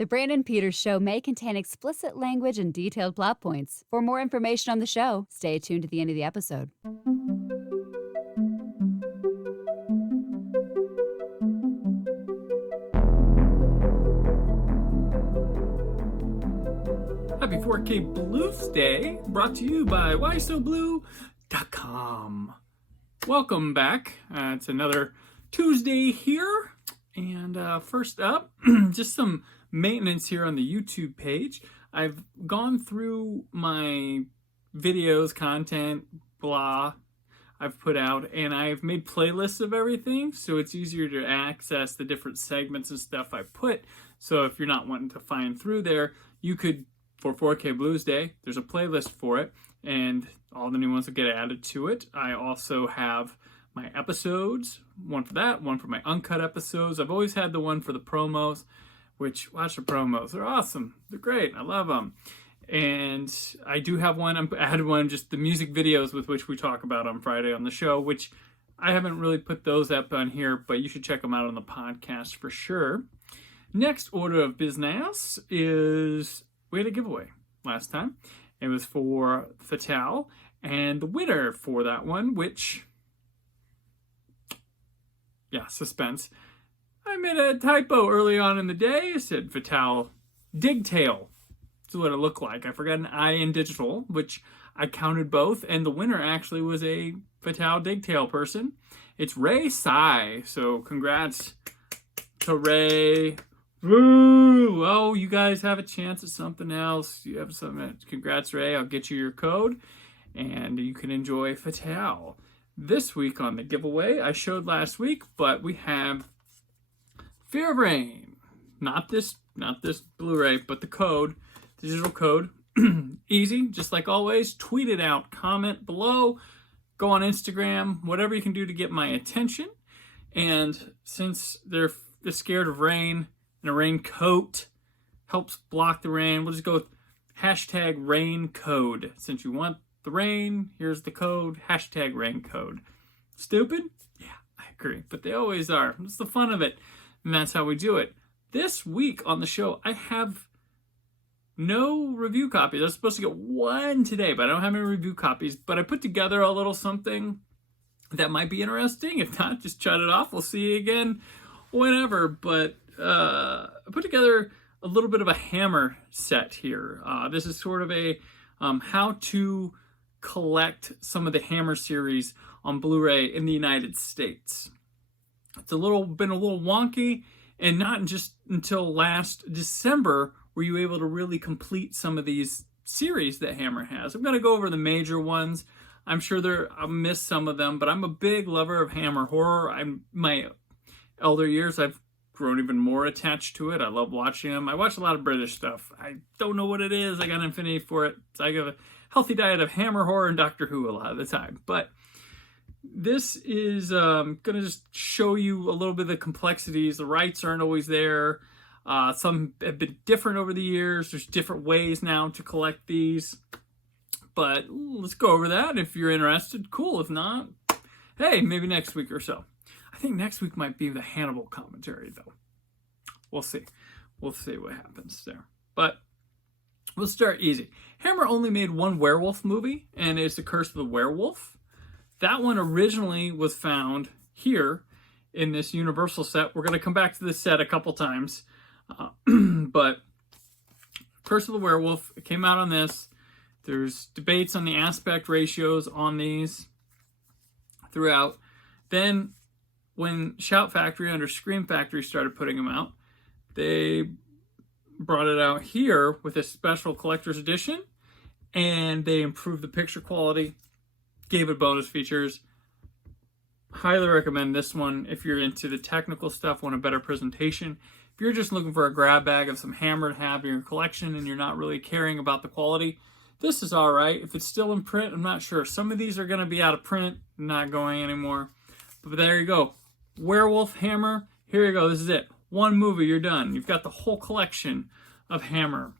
The Brandon Peters Show may contain explicit language and detailed plot points. For more information on the show, stay tuned to the end of the episode. Happy 4K BLUsday, brought to you by whysoblu.com. Welcome back. It's another Tuesday here. And first up, just some maintenance here on the YouTube page. I've gone through my videos, content, blah, I've put out, and I've made playlists of everything, so it's easier to access the different segments and stuff I put. So if you're not wanting to find through there, you could, for 4K BLUsday, there's a playlist for it, and all the new ones will get added to it. I also have my episodes, one for that, one for my uncut episodes. I've always had the one for the promos, which, watch the promos. They're awesome. They're great. I love them. And I do have one. I had one, just the music videos with which we talk about on Friday on the show, which I haven't really put those up on here, but you should check them out on the podcast for sure. Next order of business is we had a giveaway last time. It was for Fatale, and the winner for that one, which, yeah, suspense. I made a typo early on in the day. It said Fatale Digtail. That's what it looked like. I forgot an I in digital, which I counted both, and the winner actually was a Fatale Digtail person. It's Ray Sai, so congrats to Ray. Woo! Oh, you guys have a chance at something else. You have something. Congrats, Ray. I'll get you your code, and you can enjoy Fatale. This week on the giveaway, I showed last week, but we have Fear of Rain. Not this Blu-ray, but the code, digital code. Easy, just like always. Tweet it out, comment below, go on Instagram, whatever you can do to get my attention. And since they're scared of rain, and a raincoat helps block the rain, we'll just go with hashtag rain code. Since you want the rain, here's the code, hashtag rain code. Stupid? Yeah, I agree. But they always are. It's the fun of it. And that's how we do it. This week on the show, I have no review copies. I was supposed to get one today, but I don't have any review copies. But I put together a little something that might be interesting. If not, just shut it off. We'll see you again whenever. But I put together a little bit of a Hammer set here. This is sort of a how to collect some of the Hammer series on Blu-ray in the United States. It's been a little wonky, and not just until last December were you able to really complete some of these series that Hammer has. I'm going to go over the major ones. I'm sure I'll miss some of them, but I'm a big lover of Hammer horror. My elder years, I've grown even more attached to it. I love watching them. I watch a lot of British stuff. I don't know what it is. I got an affinity for it. So I got a healthy diet of Hammer horror and Doctor Who a lot of the time. But this is going to just show you a little bit of the complexities. The rights aren't always there. Some have been different over the years. There's different ways now to collect these. But let's go over that. If you're interested, cool. If not, hey, maybe next week or so. I think next week might be the Hannibal commentary, though. We'll see. We'll see what happens there. But we'll start easy. Hammer only made one werewolf movie, and it's The Curse of the Werewolf. That one originally was found here in this Universal set. We're going to come back to this set a couple times. But Curse of the Werewolf, it came out on this. There's debates on the aspect ratios on these throughout. Then when Shout Factory under Scream Factory started putting them out, they brought it out here with a special collector's edition, and they improved the picture quality, gave it bonus features. Highly recommend this one if you're into the technical stuff, want a better presentation. If you're just looking for a grab bag of some Hammer to have in your collection and you're not really caring about the quality, this is all right. If it's still in print, I'm not sure. Some of these are going to be out of print, not going anymore. But there you go. Werewolf, Hammer, here you go. This is it. One movie, you're done. You've got the whole collection of Hammer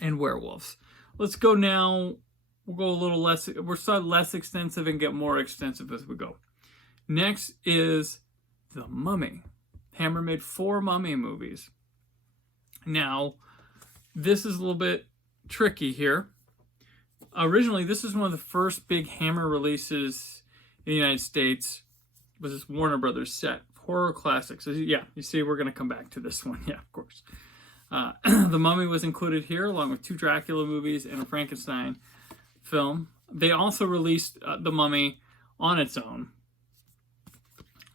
and werewolves. Let's go now. We'll go a little less. We'll start less extensive and get more extensive as we go. Next is The Mummy. Hammer made 4 Mummy movies. Now, this is a little bit tricky here. Originally, this is one of the first big Hammer releases in the United States. Was this Warner Brothers set, horror classics. So, yeah, you see, we're going to come back to this one. Yeah, of course. The Mummy was included here, along with 2 Dracula movies and a Frankenstein film. They also released The Mummy on its own.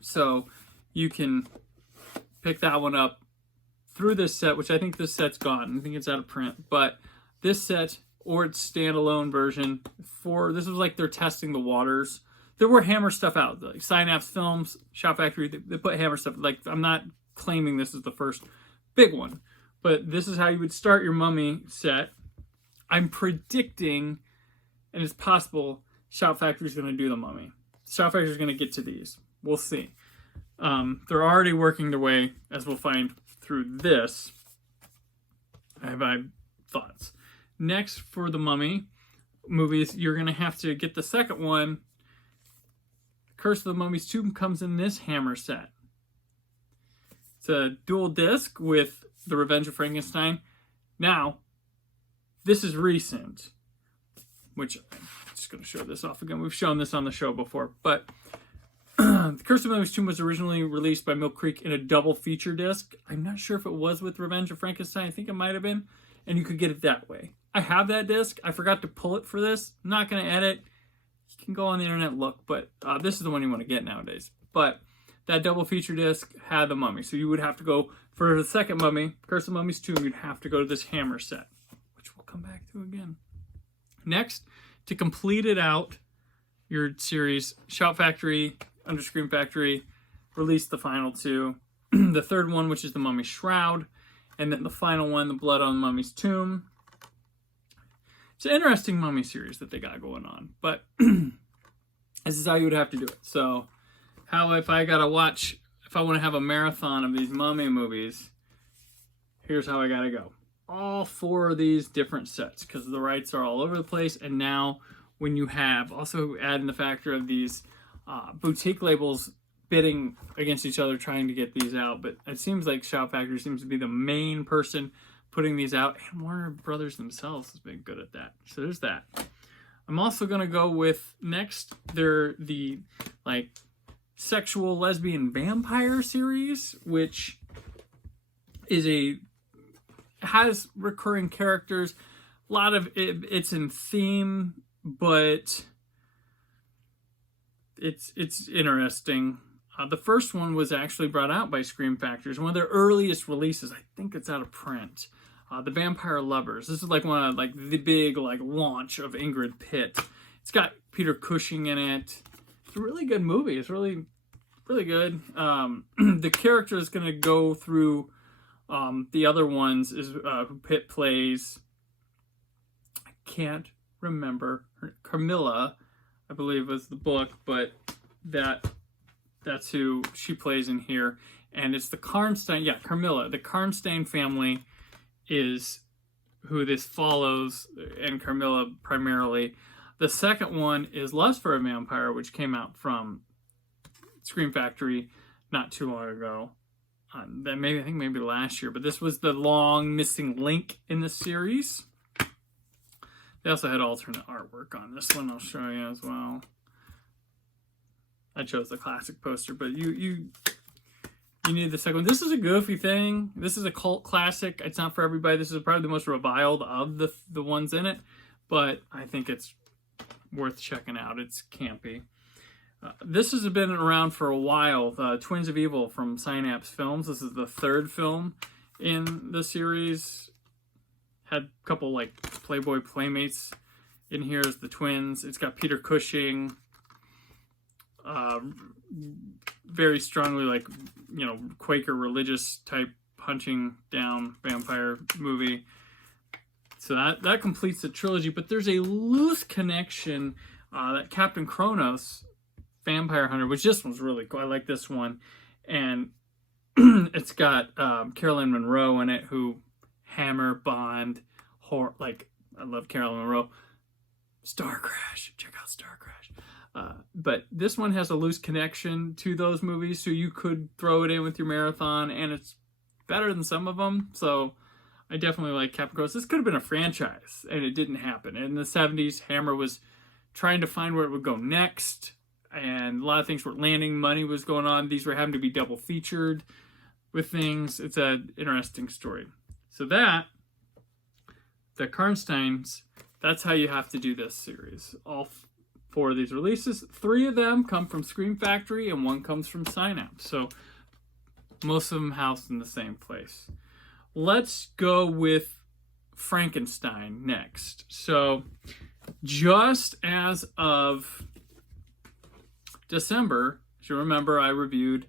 So you can pick that one up through this set, which I think this set's gone. I think it's out of print. But this set, or its standalone version, this was like they're testing the waters. There were Hammer stuff out, like Synapse Films, Shout Factory, they put Hammer stuff. Like, I'm not claiming this is the first big one, but this is how you would start your Mummy set. I'm predicting, and it's possible, Shout Factory's going to do the Mummy. Shout Factory's going to get to these. We'll see. They're already working their way, as we'll find through this. I have thoughts. Next, for the Mummy movies, you're going to have to get the second one. Curse of the Mummy's Tomb comes in this Hammer set. It's a dual disc with the Revenge of Frankenstein. Now, this is recent, which I'm just going to show this off again. We've shown this on the show before, but The Curse of the Mummy's Tomb was originally released by Mill Creek in a double feature disc. I'm not sure if it was with Revenge of Frankenstein. I think it might have been, and you could get it that way. I have that disc. I forgot to pull it for this. I'm not going to edit. You can go on the internet and look, but this is the one you want to get nowadays. But that double feature disc had the Mummy, so you would have to go for the second Mummy, Curse of the Mummy's Tomb. You'd have to go to this Hammer set, which we'll come back to again. Next, to complete it out, your series, Shout Factory, under Scream Factory, released the final 2. The third one, which is the Mummy's Shroud, and then the final one, the Blood on the Mummy's Tomb. It's an interesting Mummy series that they got going on, but this is how you would have to do it. So, if I want to have a marathon of these Mummy movies, here's how I gotta go. All 4 of these different sets, because the rights are all over the place, and now when you have, also add in the factor of these boutique labels bidding against each other trying to get these out, but it seems like Shout Factory seems to be the main person putting these out, and Warner Brothers themselves has been good at that. So there's that. I'm also going to go with, next, they're the sexual lesbian vampire series, which has recurring characters. A lot of it's in theme, but it's interesting. The first one was actually brought out by Scream Factory. It's one of their earliest releases. I think it's out of print. The Vampire Lubbers. This is one of the big launch of Ingrid Pitt. It's got Peter Cushing in it. It's a really good movie. It's really, really good. The character is going to go through the other ones is who Pitt plays. I can't remember. Carmilla, I believe, was the book, but that's who she plays in here. And it's the Karnstein, Carmilla. The Karnstein family is who this follows, and Carmilla primarily. The second one is Lust for a Vampire, which came out from Scream Factory not too long ago. I think maybe last year, but this was the long missing link in the series. They also had alternate artwork on this one. I'll show you as well. I chose the classic poster, but you need the second one. This is a goofy thing. This is a cult classic. It's not for everybody. This is probably the most reviled of the ones in it, but I think it's worth checking out. It's campy. This has been around for a while. The Twins of Evil from Synapse Films. This is the third film in the series. Had a couple Playboy Playmates in here as the twins. It's got Peter Cushing. Very strongly Quaker religious type hunting down vampire movie. So that completes the trilogy, but there's a loose connection that Captain Kronos, Vampire Hunter, which this one's really cool. I like this one. And it's got Caroline Munro in it, who Hammer, Bond, horror, I love Caroline Munro. Star Crash. Check out Star Crash. But this one has a loose connection to those movies, so you could throw it in with your marathon, and it's better than some of them. So I definitely like Captain Coast. This could have been a franchise, and it didn't happen. In the 70s, Hammer was trying to find where it would go next, and a lot of things were landing. Money was going on. These were having to be double featured with things. It's an interesting story. So the Karnsteins, that's how you have to do this series. All 4 of these releases. 3 of them come from Scream Factory, and 1 comes from Synapse. So most of them housed in the same place. Let's go with Frankenstein next. So just as of December, as you remember, I reviewed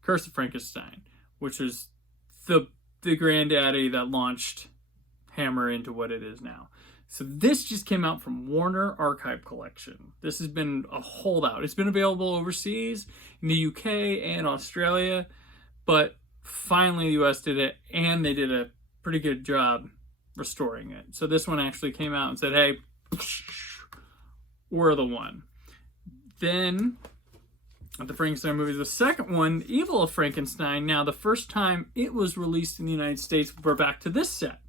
Curse of Frankenstein, which is the granddaddy that launched Hammer into what it is now. So this just came out from Warner Archive Collection. This has been a holdout. It's been available overseas, in the UK and Australia, but finally the US did it, and they did a pretty good job restoring it. So this one actually came out and said, hey, we're the one. Then the Frankenstein movie, the second one, Evil of Frankenstein. Now, the first time it was released in the United States, we're back to this set.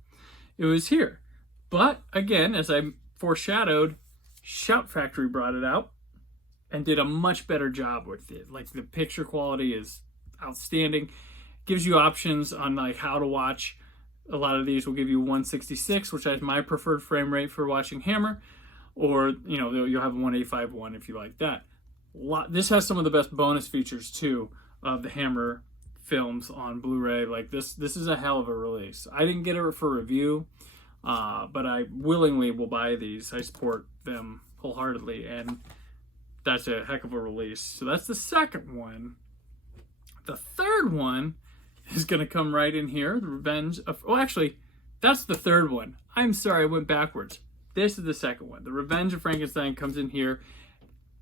It was here. But again, as I foreshadowed, Shout Factory brought it out and did a much better job with it. Like, the picture quality is outstanding. Gives you options on like how to watch. A lot of these will give you 166, which is my preferred frame rate for watching Hammer, or you'll have 185.1 if you like that. This has some of the best bonus features too of the Hammer films on Blu-ray. Like this is a hell of a release. I didn't get it for review, but I willingly will buy these. I support them wholeheartedly, and that's a heck of a release. So that's the second one. The third one is going to come right in here. The Revenge of... Oh, actually, that's the third one. I'm sorry, I went backwards. This is the second one. The Revenge of Frankenstein comes in here.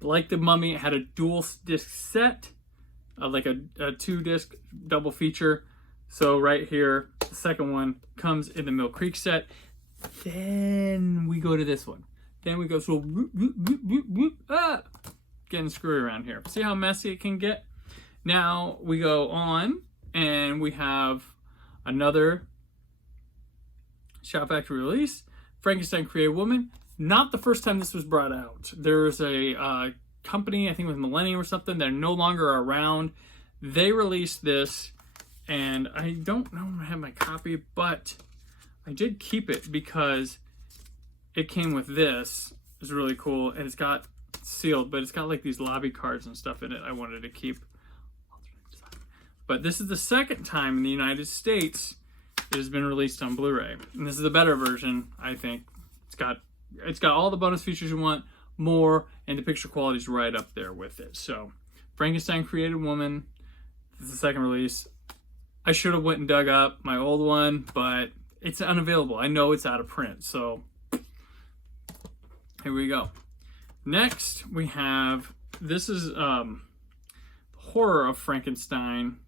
Like the Mummy, it had a dual disc set, like a 2-disc double feature. So right here, the second one comes in the Mill Creek set. Then we go to this one. Then we go through... Getting screwy around here. See how messy it can get? Now we go on, and we have another Shout Factory release, Frankenstein Created Woman. Not the first time this was brought out. There's a company, I think it was Millennium or something, that are no longer around. They released this, and I don't know if I have my copy, but I did keep it because it came with this. It's really cool, and it's got sealed, but it's got like these lobby cards and stuff in it I wanted to keep. But this is the second time in the United States it has been released on Blu-ray. And this is a better version, I think. It's got all the bonus features you want, more, and the picture quality is right up there with it. So, Frankenstein Created Woman, this is the second release. I should have went and dug up my old one, but it's unavailable. I know it's out of print, so here we go. Next, we have, this is Horror of Frankenstein.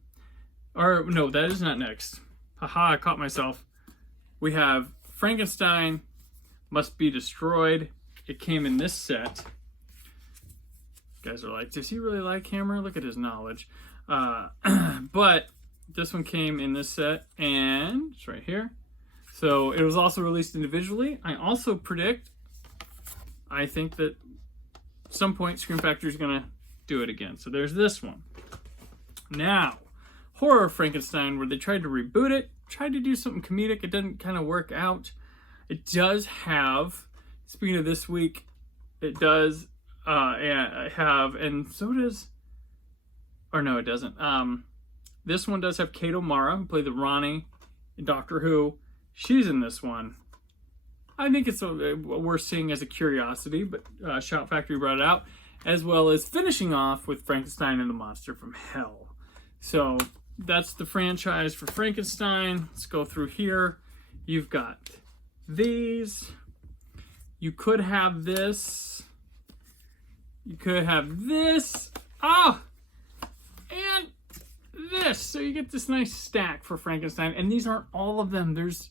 Or, no, that is not next. Haha, I caught myself. We have Frankenstein Must Be Destroyed. It came in this set. You guys are like, does he really like Hammer? Look at his knowledge. But this one came in this set, and it's right here. So it was also released individually. I also predict, I think that at some point Scream Factory is going to do it again. So there's this one. Now, Horror of Frankenstein, where they tried to reboot it, tried to do something comedic. It didn't kind of work out. It does have, speaking of this week, it does have, and so does, or no, it doesn't. This one does have Kate O'Mara, who played the Ronnie in Doctor Who. She's in this one. I think it's worth seeing as a curiosity, but Shout Factory brought it out, as well as finishing off with Frankenstein and the Monster from Hell. So that's the franchise for Frankenstein. Let's go through here. You've got these. You could have this. You could have this. Oh! And this. So you get this nice stack for Frankenstein. And these aren't all of them. There's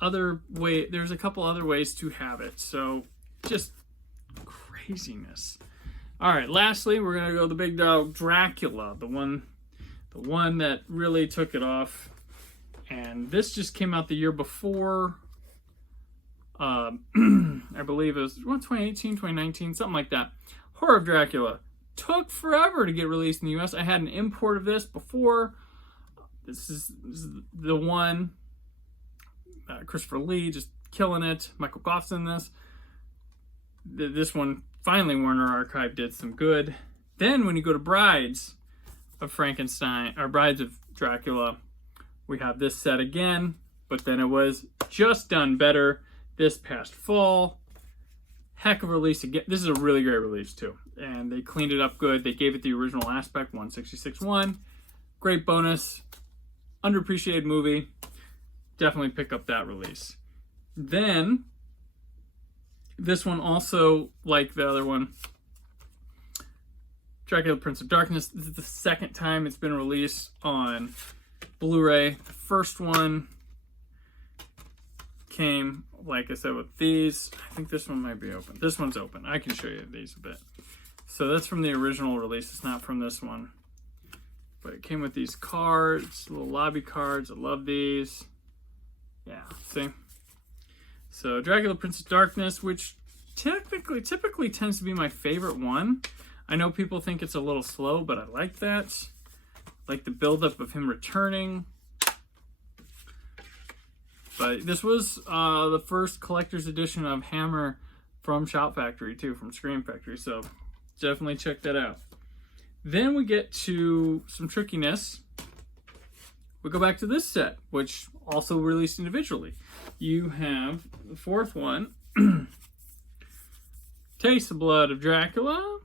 a couple other ways to have it. So just craziness. All right, lastly, we're going to go the big dog Dracula, the one that really took it off. And this just came out the year before. I believe it was 2018, 2019, something like that. Horror of Dracula. Took forever to get released in the US. I had an import of this before. This is the one. Christopher Lee just killing it. Michael Gough's in this. This one, finally, Warner Archive did some good. Then when you go to Brides of Frankenstein, or Brides of Dracula, we have this set again, but then it was just done better this past fall. Heck of a release again. This is a really great release too. And they cleaned it up good. They gave it the original aspect, 166.1. Great bonus. Underappreciated movie. Definitely pick up that release. Then, this one also, like the other one, Dracula Prince of Darkness. This is the second time it's been released on Blu-ray. The first one came, like I said, with these. I think this one might be open. This one's open. I can show you these a bit. So that's from the original release. It's not from this one. But it came with these cards, little lobby cards. I love these. Yeah, see? So Dracula Prince of Darkness, which typically tends to be my favorite one. I know people think it's a little slow, but I like that. I like the buildup of him returning. But this was the first collector's edition of Hammer from Shout Factory, too, from Scream Factory. So definitely check that out. Then we get to some trickiness. We go back to this set, which also released individually. You have the fourth one, Taste the Blood of Dracula.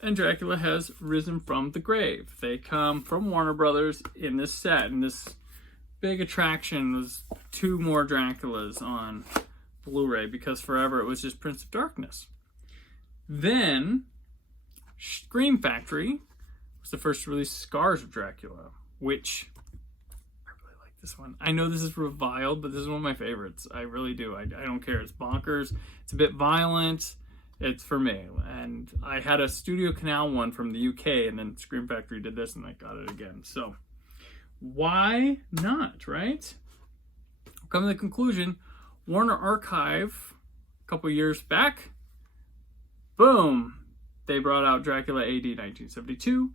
And Dracula has risen from the grave. They come from Warner Brothers in this set. And this big attraction was 2 more Draculas on Blu-ray, because forever it was just Prince of Darkness. Then, Scream Factory was the first to release Scars of Dracula, which I really like this one. I know this is reviled, but this is one of my favorites. I really do. I don't care. It's bonkers. It's a bit violent. It's for me. And I had a Studio Canal one from the UK, and then Scream Factory did this, and I got it again. So, why not, right? Come to the conclusion, Warner Archive, a couple years back, boom, they brought out Dracula AD 1972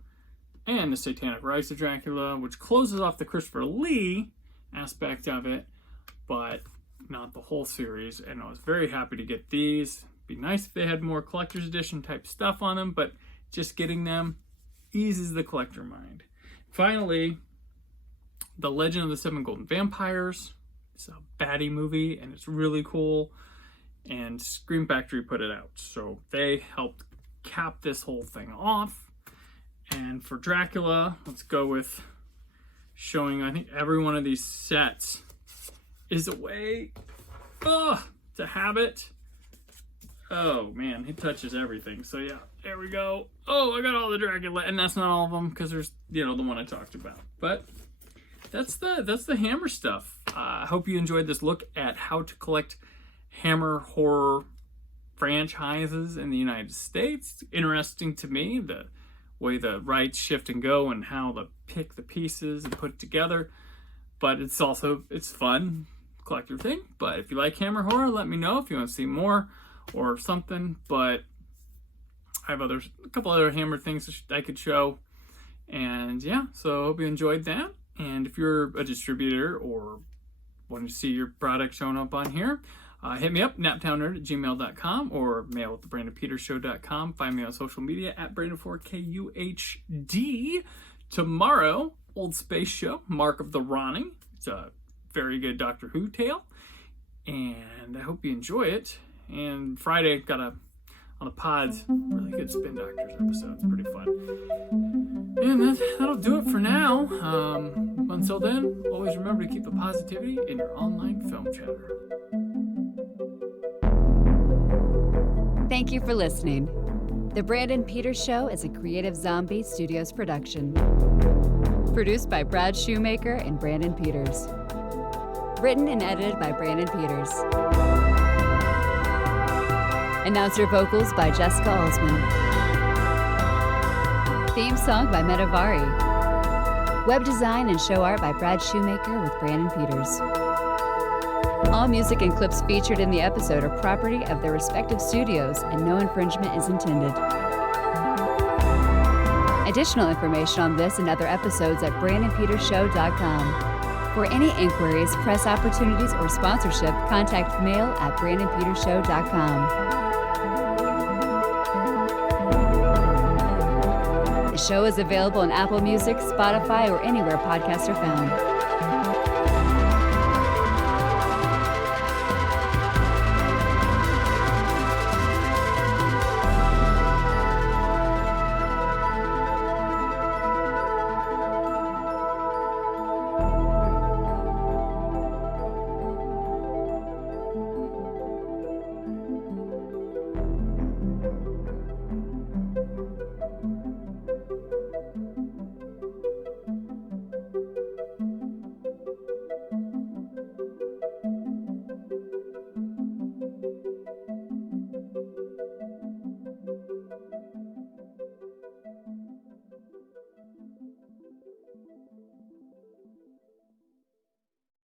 and the Satanic Rites of Dracula, which closes off the Christopher Lee aspect of it, but not the whole series. And I was very happy to get these. Be nice if they had more collector's edition type stuff on them, but just getting them eases the collector mind. Finally, The Legend of the Seven Golden Vampires. It's a baddie movie, and it's really cool. And Scream Factory put it out. So they helped cap this whole thing off. And for Dracula, let's go with showing, I think every one of these sets is a way to have it. Oh man, it touches everything. So yeah, there we go. Oh, I got all the Dracula, and that's not all of them, because there's, the one I talked about. But that's the Hammer stuff. I hope you enjoyed this look at how to collect Hammer horror franchises in the United States. Interesting to me, the way the rights shift and go, and how to pick the pieces and put it together. But it's fun collector thing. But if you like Hammer horror, let me know if you want to see more or something. But I have a couple other Hammer things I could show. And yeah, so I hope you enjoyed that. And if you're a distributor or want to see your product showing up on here, hit me up, naptownnerd@gmail.com, or mail at thebrandonpetershow.com. Find me on social media at Brandon4KUHD. Tomorrow, Old Space Show, Mark of the Ronning. It's a very good Doctor Who tale, and I hope you enjoy it. And Friday, got on the pods, really good Spin Doctors episode. It's pretty fun. And that'll do it for now. Until then, always remember to keep the positivity in your online film chatter. Thank you for listening. The Brandon Peters Show is a Creative Zombie Studios production. Produced by Brad Shoemaker and Brandon Peters. Written and edited by Brandon Peters. Announcer vocals by Jessica Alsman. Theme song by Metavari. Web design and show art by Brad Shoemaker with Brandon Peters. All music and clips featured in the episode are property of their respective studios, and no infringement is intended. Additional information on this and other episodes at BrandonPetersShow.com. For any inquiries, press opportunities, or sponsorship, contact mail at BrandonPetersShow.com. The show is available on Apple Music, Spotify, or anywhere podcasts are found.